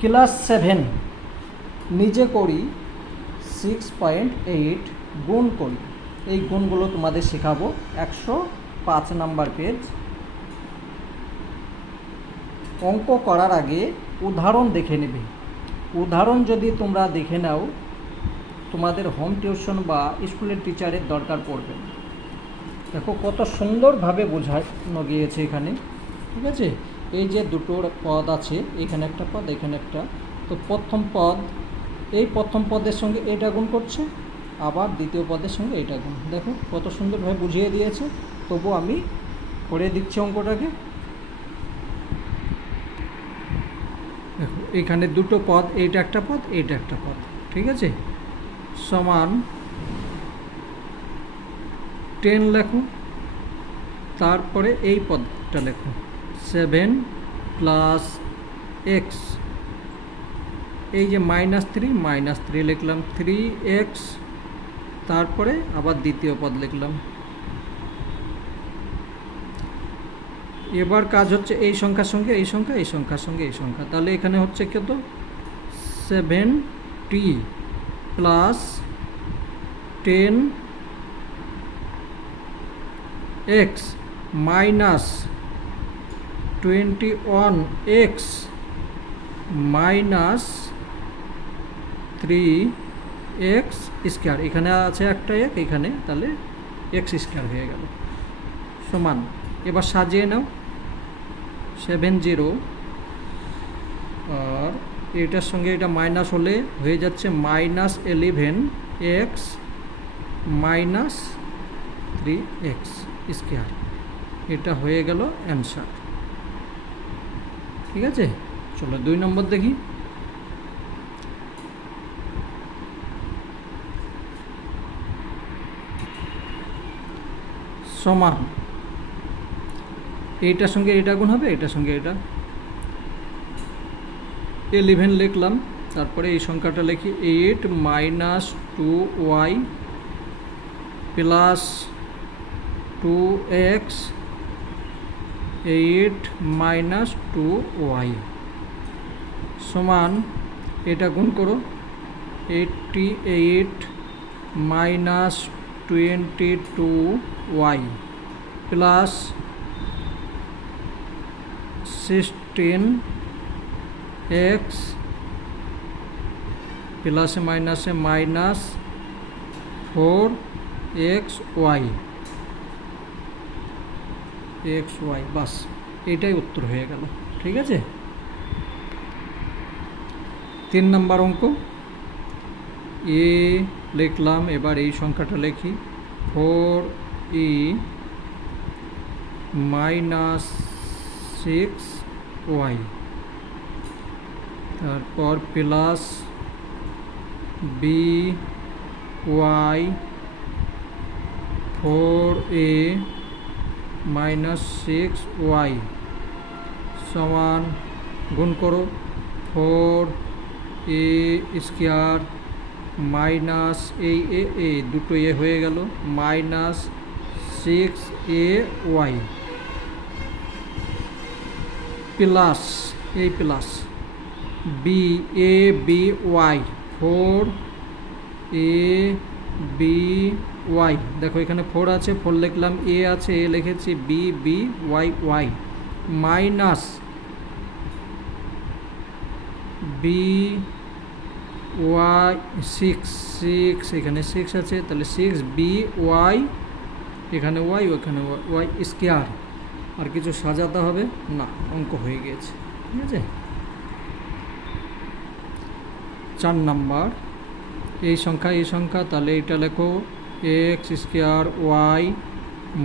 Class 7 নিজে করি 6.8 গুণ করি। এই গুণগুলো তোমাদের শেখাবো। 105 নাম্বার পেজ। অঙ্ক করার আগে উদাহরণ দেখে নেবে। উদাহরণ যদি তোমরা দেখে নাও, তোমাদের হোম টিউশন বা স্কুলের টিচারের দরকার পড়বে না। দেখো কত সুন্দরভাবে বোঝানো গিয়েছে এখানে, ঠিক আছে। এই যে দুটোর পদ আছে, এখানে একটা পদ, এখানে একটা। তো প্রথম পদ, এই প্রথম পদের সঙ্গে এটা গুণ করছে, আবার দ্বিতীয় পদের সঙ্গে এটা গুণ। দেখো কত সুন্দরভাবে বুঝিয়ে দিয়েছে। তবু আমি করে দিচ্ছি অঙ্কটাকে। দেখো এখানে দুটো পদ, এইটা একটা পদ, এইটা একটা পদ, ঠিক আছে। সমান 10 লেখো, তারপরে এই পদটা লেখো 7 প্লাস এক্স। এই যে -3 লিখলাম, 3x, তারপরে আবার দ্বিতীয় পদ লিখলাম। এবার কাজ হচ্ছে এই সংখ্যার সঙ্গে এই সংখ্যা, এই সংখ্যার সঙ্গে এই সংখ্যা। তাহলে এখানে হচ্ছে কত? 70 plus 10x minus 21x minus 3x square. এখানে আছে একটা এক, এখানে তাহলে এক্স স্কোয়ার হয়ে গেল। সমান, এবার সাজিয়ে নাও 70, আর এটার সঙ্গে এটা মাইনাস হলে হয়ে যাচ্ছে -11x মাইনাস 3x স্কোয়ার। এটা হয়ে গেল অ্যান্সার, ঠিক আছে। চলো 2 নম্বর দেখি। সমান, এইটার সঙ্গে এটা গুণ হবে, এটার সঙ্গে এটা। 11 লিখলাম, তারপরে এই সংখ্যাটা লিখি 8 minus 2y plus 2x 8 minus 2y সমান, এটা গুণ করো 88 মাইনাস 22y প্লাস 16x প্লাসে মাইনাসে মাইনাস 4xy বাস, এটাই উত্তর হয়ে গেল, ঠিক আছে। 3 নম্বর অঙ্ক। এ লিখলাম, এবার এই সংখ্যাটা লিখি 4e মাইনাস 6y, তারপর plus by 4a minus 6y সমান, গুণ করো 4a স্কোয়ার মাইনাস এই দুটো এ হয়ে গেল মাইনাস 6ay প্লাস এই প্লাস by 4aby। দেখো এখানে 4 আছে, 4 লিখলাম, এ আছে, এ লিখেছি, by মাইনাস by 6 এখানে 6 আছে, তাহলে 6by, এখানে y, ওখানে y স্কোয়ার। আর কিছু সাজাতে হবে না, অঙ্ক হয়ে গিয়েছে, ঠিক আছে। 4 নাম্বার। এই সংখ্যা, তাহলে এটা লেখো x square y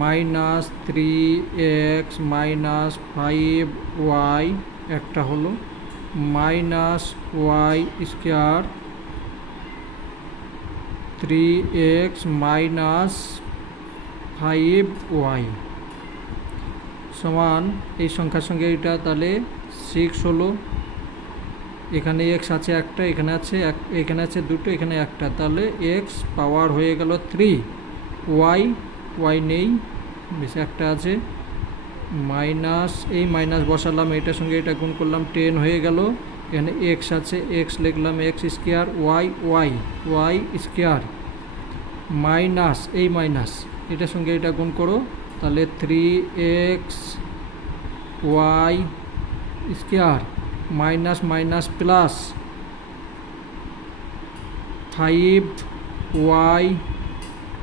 minus 3x minus 5y, একটা হলো minus y square 3x minus 5y সমান, এই সংখ্যার সঙ্গে এটা, তাহলে 6 হলো। এখানে x আছে একটা, এখানে আছে দুটো, এখানে একটা, তাহলে x পাওয়ার হয়ে গেল 3, y নেই, বেশ একটা আছে, মাইনাস এই মাইনাস বসালাম, এটার সঙ্গে এটা গুণ করলাম 10 হয়ে গেল, এখানে এক্স আছে, এক্স লিখলাম x square, y y y square minus এই মাইনাস এটার সঙ্গে এটা গুণ করো, তাহলে 3x y square minus minus plus 5y,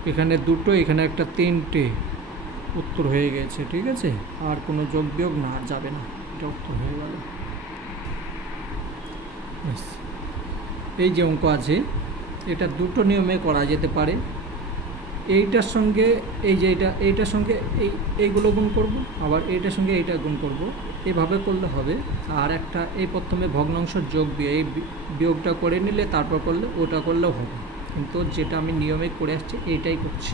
এখানে দুটো এখানে একটা, তিনটে উত্তর হয়ে গেছে। ঠিক আছে, আর কোনো যোগ বিয়োগ না যাবে না, এটা উত্তর হয়ে গেল। এই যে অঙ্ক আছে এটা দুটো নিয়মে করা যেতে পারে। এইটার সঙ্গে এই যে এইটার সঙ্গে এইগুলো গুণ করব, আবার এইটার সঙ্গে এইটা গুণ করব, এভাবে করলে হবে। আর একটা এই প্রথমে ভগ্নাংশ যোগ বিয়োগ, এই বিয়োগটা করে নিলে তারপর করলে ওটা করলেও হবে, কিন্তু যেটা আমি নিয়মে করে আসছি এইটাই করছি।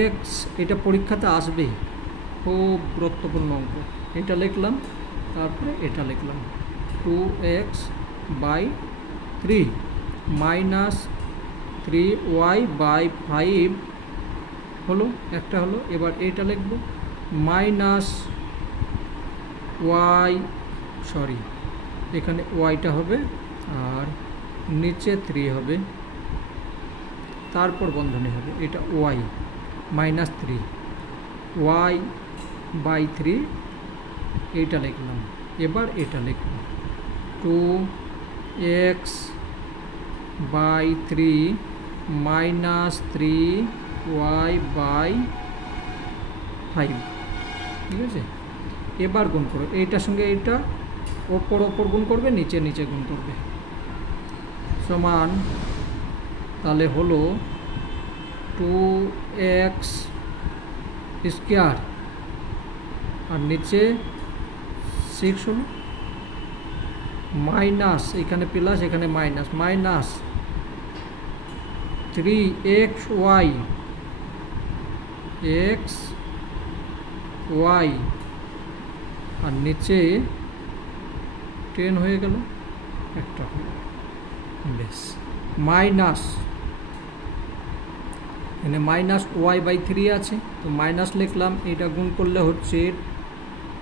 এক্স এটা পরীক্ষাতে আসবে, খুব গুরুত্বপূর্ণ অঙ্ক। এটা লিখলাম, তারপরে এটা লিখলাম 2x/3 মাইনাস 3y/5 হলো, একটা হলো। এবার এটা লিখব মাইনাস ওয়াই, সরি এখানে ওয়াইটা হবে আর নিচে 3 হবে, তারপর বন্ধনী হবে, এটা ওয়াই মাইনাস 3y/3 এইটা লিখলাম। এবার এটা লিখব 2x/3 মাইনাস 3y/5। ঠিক আছে, এবার গুণ করো, এইটার সঙ্গে এইটা ওপর ওপর গুণ করবে, নিচে নিচে গুণ করবে, সমান তাহলে হলো 2x স্কোয়ার আর নিচে 6 হলো, মাইনাস এখানে প্লাস এখানে মাইনাস, মাইনাস 3xy আর নিচে 10 হয়ে গেল, একটা বেশ, মাইনাস এখানে মাইনাস y/3 আছে, তো মাইনাস লিখলাম, এটা গুণ করলে হচ্ছে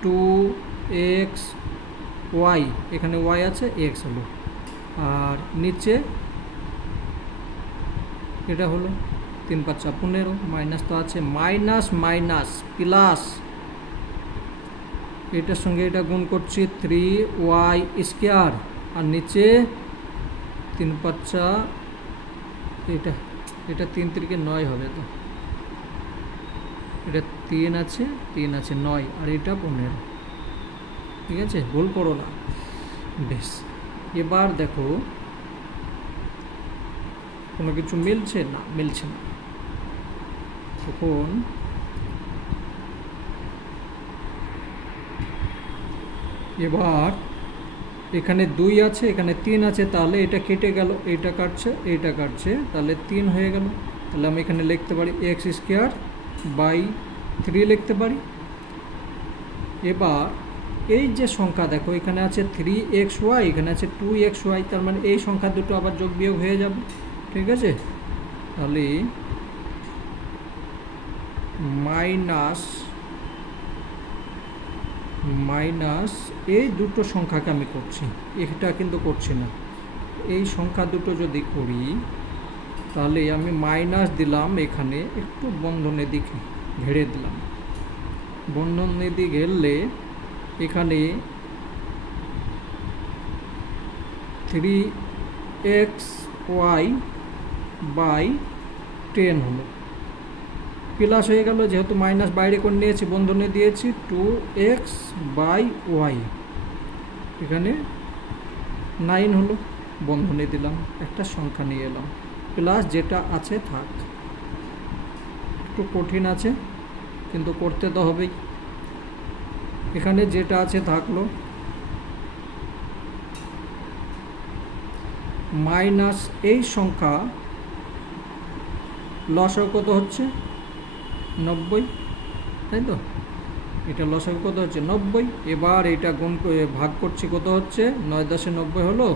2xy, এখানে y আছে, x হলো, আর নিচে এটা হলো 3×5 = 15, মাইনাস তো আছে, মাইনাস মাইনাস প্লাস এটার সঙ্গে এটা গুণ করছি 3y স্কোয়ার আর নিচে 3×5, এটা এটা 3 × 9 হবে, তো এটা 3 আছে 9 আর এটা 15। ঠিক আছে, ভুল করো না। বেশ, এবার দেখো কোনো কিছু মিলছে না, মিলছে না, তখন এবার এখানে 2 আছে এখানে 3 আছে, তাহলে এটা কেটে গেল, এটা কাটছে এইটা কাটছে, তাহলে 3 হয়ে গেল। তাহলে আমি এখানে লিখতে পারি x²/3 লিখতে পারি। এবার এই যে সংখ্যা দেখো এখানে আছে 3xy, এখানে আছে 2xy, তার মানে এই সংখ্যা দুটো আবার যোগ বিয়োগ হয়ে যাবে। ঠিক আছে, তাহলে মাইনাস মাইনাস এই দুটো সংখ্যাকে আমি করছি, এটা কিন্তু করছি না। এই সংখ্যা দুটো যদি করি তাহলে আমি মাইনাস দিলাম, এখানে একটু বন্ধনী দিকে ঘেরে দিলাম, বন্ধনী দিয়ে ঘেরলে এখানে 3xy/10 হলো, প্লাস হয়ে গেল, যেহেতু মাইনাস বাইরে করে নিয়েছি বন্ধনী দিয়েছি 2x/y, এখানে 9 হলো, বন্ধনী দিলাম, একটা সংখ্যা নিয়ে এলাম, প্লাস যেটা আছে থাক। একটু কঠিন আছে কিন্তু করতে তো হবেই। এখানে যেটা আছে থাকলো, মাইনাস এই সংখ্যা লসাগু কত হচ্ছে 90, তাই তো, এটা লসাগু কত হচ্ছে 90। এবার এটা গুণ ভাগ করছি, কত হচ্ছে 9×10=90 হলো,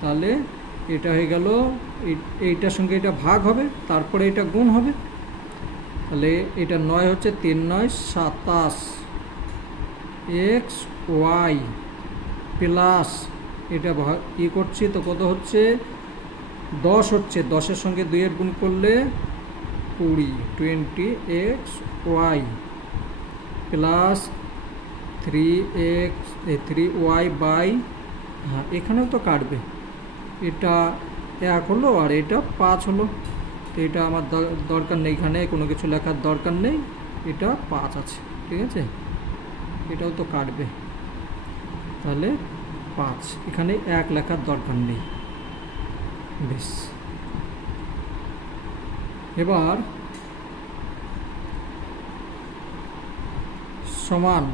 তাহলে এটা হয়ে গেল, এইটার সঙ্গে এটা ভাগ হবে, তারপরে এটা গুণ হবে, তাহলে এটা 9 হচ্ছে 3×9 = 27, x ওয়াই প্লাস এটা ই করছি তো কত হচ্ছে 10 হচ্ছে, 10-এর সঙ্গে 2-এর গুণ করলে 20, 20x y plus 3y by, হ্যাঁ এখানেও তো কাটবে, এটা 1 হলো আর এটা 5 হলো, তো এটা আমার দরকার নেই, এখানে কোনো কিছু লেখার দরকার নেই, এটা 5 আছে, ঠিক আছে, এটাও তো কাটবে, তাহলে 5, এখানে 1 লেখার দরকার নেই, বেশ। এবার সমান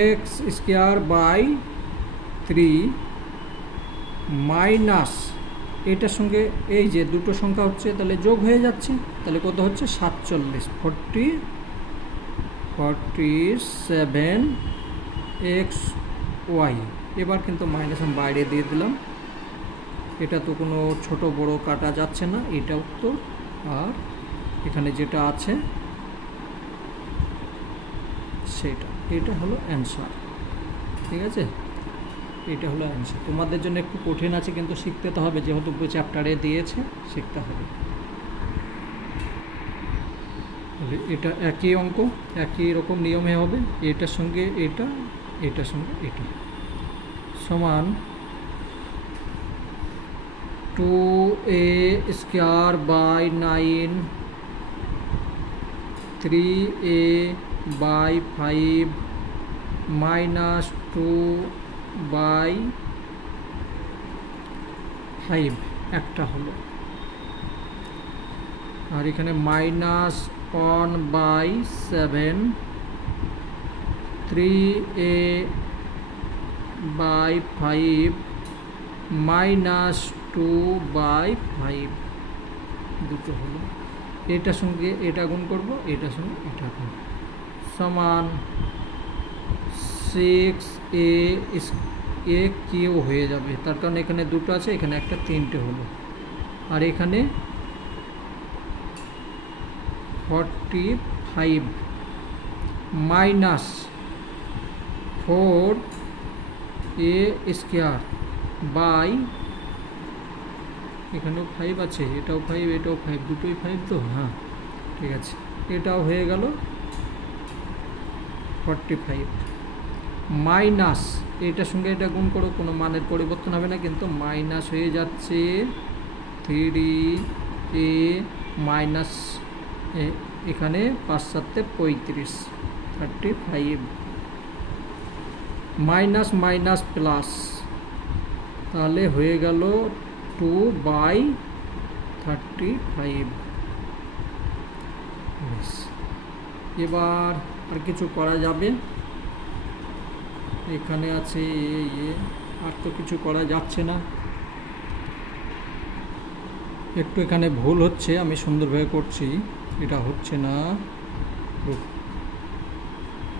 এক্স স্কোয়ার বাই 3 মাইনাস এটার সঙ্গে এই যে দুটো সংখ্যা হচ্ছে তাহলে যোগ হয়ে যাচ্ছে, তাহলে কত হচ্ছে 47, 47 এক্স ওয়াই। এবার কিন্তু মাইনাস আমি বাইরে দিয়ে দিলাম, এটা তো কোনো ছোট বড় কাটা যাচ্ছে না, এটাও তো, আর এখানে যেটা আছে সেটা, এটা হলো অ্যান্সার, ঠিক আছে, এটা হলো অ্যান্সার। তোমাদের জন্য একটু কঠিন আছে কিন্তু শিখতে তো হবে, যেহেতু চ্যাপ্টারে দিয়েছে শিখতে হবে। এটা একই অঙ্ক, একই রকম নিয়মে হবে, এটার সঙ্গে এটা, এটার সঙ্গে এটা, সমান 2a square by 9 3a by 5 minus 2 by 5 একটা হলো, আর এখানে minus 1 by 7 3a by 5 minus 2 by 5 দুটো হলো, এটার সঙ্গে এটা গুণ করব, এটার সঙ্গে এটা গুণ, সমান 6a কিউ হয়ে যাবে, তার কারণ এখানে দুটো আছে, এখানে একটা 3টে হলো, আর এখানে 45 মাইনাস 4a স্কোয়ার বাই, এখানেও 5 আছে, এটাও 5, এটাও 5, দুটোই 5 তো, হ্যাঁ ঠিক আছে, এটাও হয়ে গেল 45 মাইনাস এটার সঙ্গে এটা গুণ করো, কোনো মানের পরিবর্তন হবে না, কিন্তু মাইনাস হয়ে যাচ্ছে 3a মাইনাস এখানে 5 7 35, 35 মাইনাস মাইনাস প্লাস, তাহলে হয়ে গেল 2 বাই 35। এবার আর কিছু করা যাবে, এখানে আছে আর তো কিছু করা যাচ্ছে না, একটু এখানে ভুল হচ্ছে, আমি সুন্দরভাবে করছি, এটা হচ্ছে না,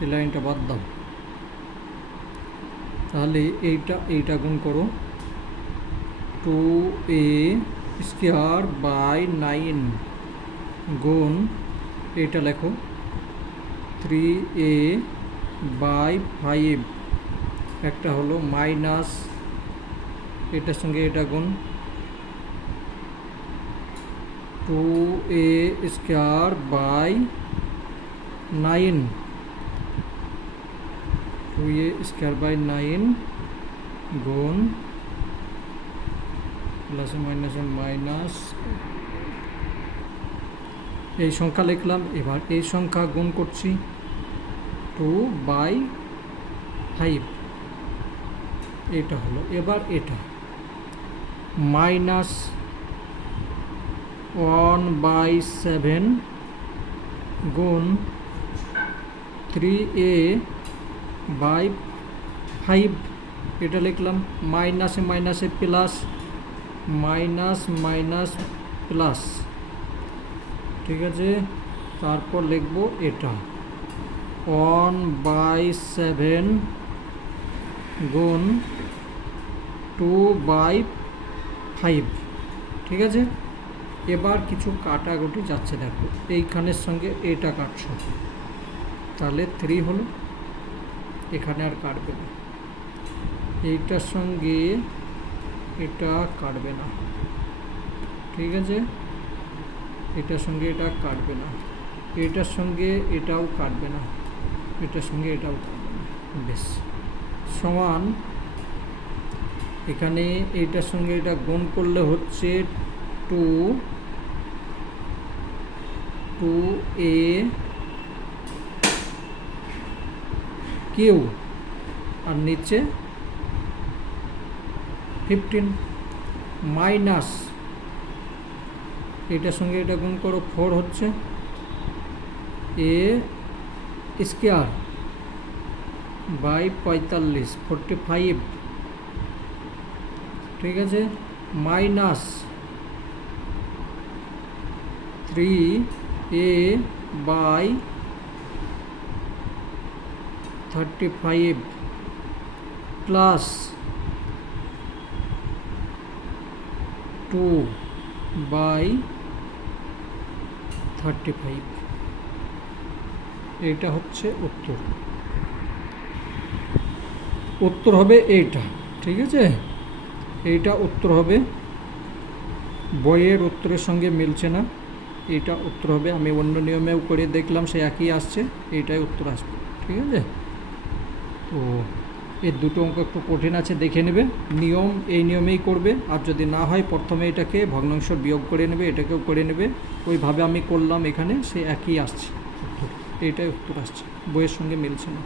এই লাইনটা বাদ দাও, তাহলে এইটা গুণ করো, 2a স্কোয়ার বাই 9 গুণ এটা লেখো 3a বাই 5 একটা হলো, মাইনাস এটার সঙ্গে এটা গুণ 2a square by 9, 2a square by 9 গুণ প্লাসে মাইনাসে মাইনাস, এই সংখ্যা লিখলাম, এবার এই সংখ্যা গুণ করছি 2 বাই 5, এটা হলো, এবার এটা মাইনাস 1 বাই 7 গুণ 3a বাই 5, এটা লিখলাম, মাইনাসে মাইনাসে প্লাস, মাইনাস মাইনাস প্লাস, ঠিক আছে, তারপর লিখব এটা 1 বাই 7 গুণ 2 বাই 5, ঠিক আছে। এবার কিছু কাটাকুটি যাচ্ছে, দেখো এইখানের সঙ্গে এটা কাটছো, তাহলে 3 হলো, এখানে আর কাটবে না, এইটার সঙ্গে এটা কাটবে না, ঠিক আছে, এটার সঙ্গে এটা কাটবে না, এটার সঙ্গে এটাও কাটবে না, এটার সঙ্গে এটাও কাটবে না, বেশ। সমান এখানে এইটার সঙ্গে এটা গুণ করলে হচ্ছে 2a কিউ আর নিচে 15 মাইনাস এটার সঙ্গে এটা গুণ করো 4 হচ্ছে a স্কয়ার বাই 45 45, ঠিক আছে, minus 3a by 35 plus 2 by 35, এটা হচ্ছে উত্তর। উত্তর হবে এইটা, ঠিক আছে, এইটা উত্তর হবে, বইয়ের উত্তরের সঙ্গে মিলছে না, এইটা উত্তর হবে। আমি অন্য নিয়মেও করে দেখলাম, সে একই আসছে, এইটাই উত্তর আসবে, ঠিক আছে। তো এর দুটো অঙ্ক একটু কঠিন আছে, দেখে নেবে, নিয়ম এই নিয়মেই করবে, আর যদি না হয় প্রথমে এটাকে ভগ্নাংশ বিয়োগ করে নেবে, এটাকেও করে নেবে, ওইভাবে আমি করলাম, এখানে সে একই আসছে উত্তর, এইটাই উত্তর আসছে, বইয়ের সঙ্গে মিলছে না।